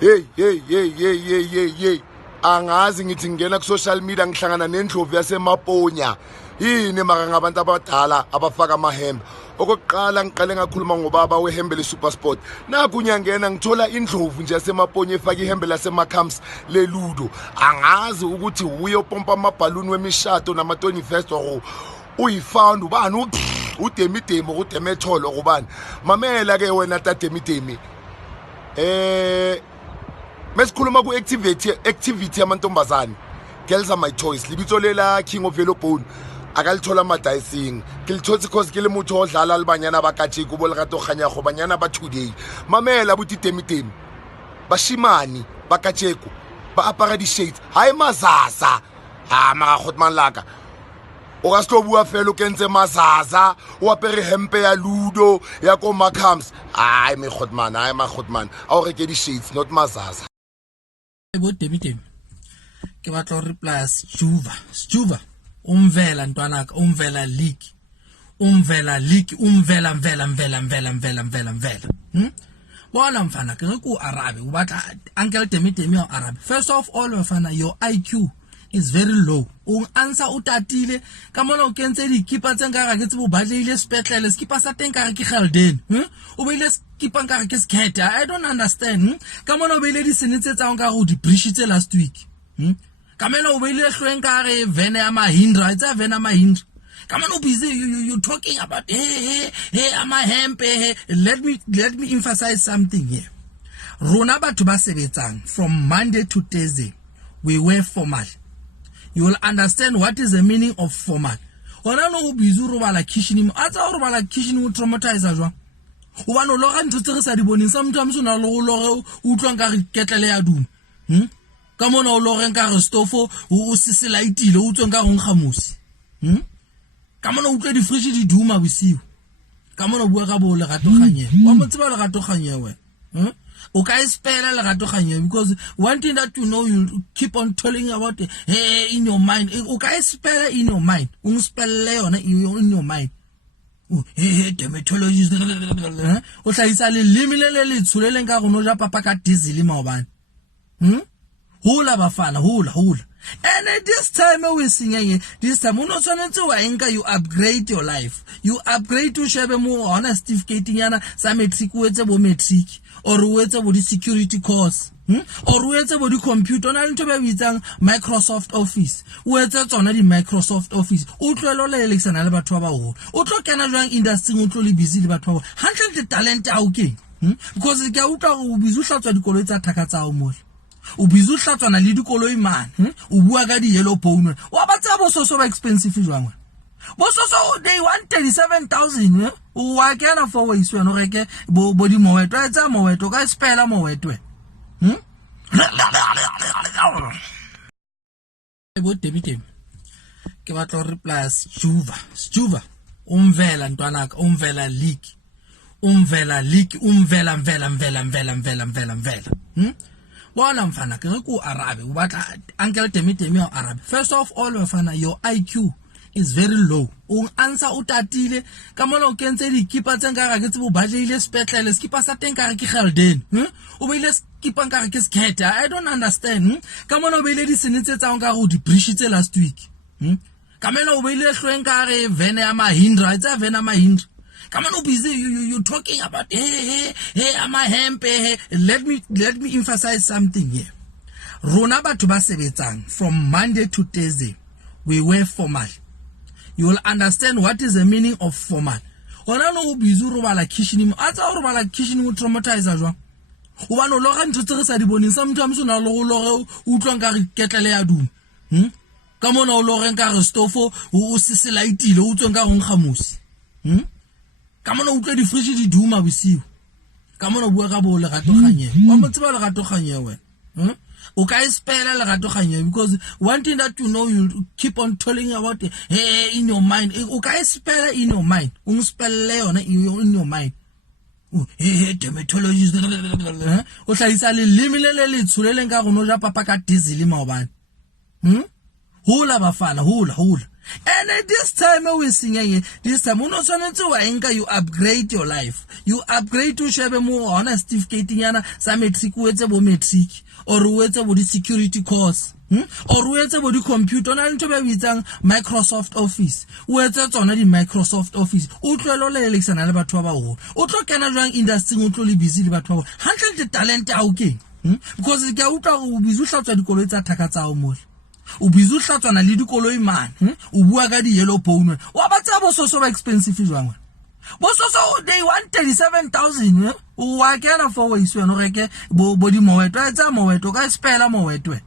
hey angazi ngithi ngena ku social media ngihlangana nendlovu yasemaponya yini maka ngabantu abadala abafaka amahembe. Okokuqala ngiqale ngakhuluma ngobaba wehembe le Supersport. Naku nyangena ngithola indlovu nje yasemaponya efaka ihembe laseMacams leludo. Angazi ukuthi uyo pompa amabhaluni wemishado nama 21st or uyifound ubani uDemidemi uDemetholo kubani. Mamela ke wena taDemidemi. Mesikhuluma ku activity yamantombazane. Girls are my choice. Libitso lela King of Yellow Bone. Akalithola amadicing kilithotsi cause ke le motho o dlala le banyana ba katse go bole gato ganya go banyana ba today. Mamela buti Temidemi bashimani ba katseko ba apara di shades hayi mazaza mara khotman laka o ga sto bua fela o kentse mazaza o apere hempe ya ludo ya ko Macams hayi me khotman hayi ma khotman a o reke di shades not mazaza. Bo Temidemi ke batla reply Stuva umvela ntwanaka umvela league umvela bona mfana ke ku Arabe u batla Uncle Temidemi o Arabe. First of all mfana your IQ is very low. O answer utatile ka mona o kentse di keeper tsengaka ke tsebo batlile spetlele skipa sa teng ka re ke Gelden o beile skipa nka re ke sketa. I don't understand ka mona o beile di senetse tsa nka go di breach last week Kamena o beile hlweng ka re vene ya Mahindra itsa vene ya Mahindra. Come on, busy. You talking about hey, amahempe. Let me emphasize something here. Rona batho ba sebetsang from Monday to Thursday, we wear formal. You will understand what is the meaning of formal. Ona no busy robala kitchen. Atsa robala kitchen o traumatize jwa. O ba no loga ntse re sa di boneng sometimes o na lo utlwang ka re ketlele ya dum. Ka mona o loreng ka re stofo o siselaitile o tsweng ka go nkgamosi ka mona o tle di fridge di duma bosiu ka mona o bua ka bo le gatoganye wa motse ba le gatoganye we o ka spela le gatoganye because one thing that you know you keep on telling about in your mind o ka spela in your mind o spelle yona in your mind dermatologist o tlhaisa le limile le tshuleleng ka go no ja papa ka diesel maobane hula bafana hula and this time we singing this time uno tshwanetse wa enka you upgrade your life you upgrade to shebe mo ona certificate yana sa matric o etse bo matric or o etse bo di security course or o etse bo di computer na ntwe ba bitsang Microsoft Office o etse tsona di Microsoft Office o tlwelo le eleksana le batho ba ho o tlo kena jwang industry o tlo le busy le batho ba hantle the talent a o ke because ke a utla go busy hlatswa dikolo tsa thaka tsa o mo o bizu hlatswana le dikoloi man o bua ka di yellow bone wa batsa bososo ba expensive jwang bososo they want 37,000 o wa kena for ways no reke bo di moweto etsa moweto ka spela moweto bo Temidemi ke batla reply Stuva umvela ntwanaka umvela league umvela bona mfana ke ku Arabe u batla Uncle Temidemi o Arabe. First of all mfana your IQ is very low. O answer utatile ka mona o kentse di keeper tsengaka ke tsebo batlile spetlele skipa sa teng ka re ke Gelden o beile skipa nka re ke sketa. I don't understand ka mona o beile di senetse tsa nka go di breach last week ka mena o beile hlweng ka re vene ya Mahindra itsa vene ya Mahindra. Come on, busy. You talking about hey, amahempe. Let me emphasize something here. Rona batho ba sebetsang from Monday to Thursday, we wear formal. You will understand what is the meaning of formal. Ona no busy robala kitchen. Atsa robala kitchen o traumatize jwa. O ba no loga ntse re sa di boneng sometimes o na lo utlwang ka re ketlele ya dum. Ka mona o loreng ka re stofo o siselaitile o tsweng ka go nkgamosi. Ka mona o tle di fridge di duma bosiu ka mona o bua ka bo le gatoganye wa motse ba le gatoganye we o ka spela le gatoganye because one thing that you know you keep on telling about in your mind o ka spela in your mind o spelle yona in your mind dermatologist o tlhaisa le limile le tshuleleng ka go no ja papa ka diesel maobane Hula bafana, hula. And at this time we singing, this time uno tshwanetse wa enka, you upgrade your life. You upgrade to shebe mo ona certificate yana sa matric o etse bo matric or o etse bo di security course. Or o etse bo di computer na ntho ba bitsang Microsoft Office. O etse tsona di Microsoft Office. O tlwelo le eleksana le batho ba baholo. O tlo kena jwang industry o tlo le busy le batho ba baholo. Hantle le talent ya o keng. Because ke a utlwa o busy o hlatswa dikoloi tsa thaka tsa o mo. O busy o hlatswana le dikoloi man. O bua ka di yellow phone. Wa ba tsa bo so expensive jwang. Bo so they want 37,000. O wa kena for we so no reke bo di moweto etsa moweto ka spela moweto.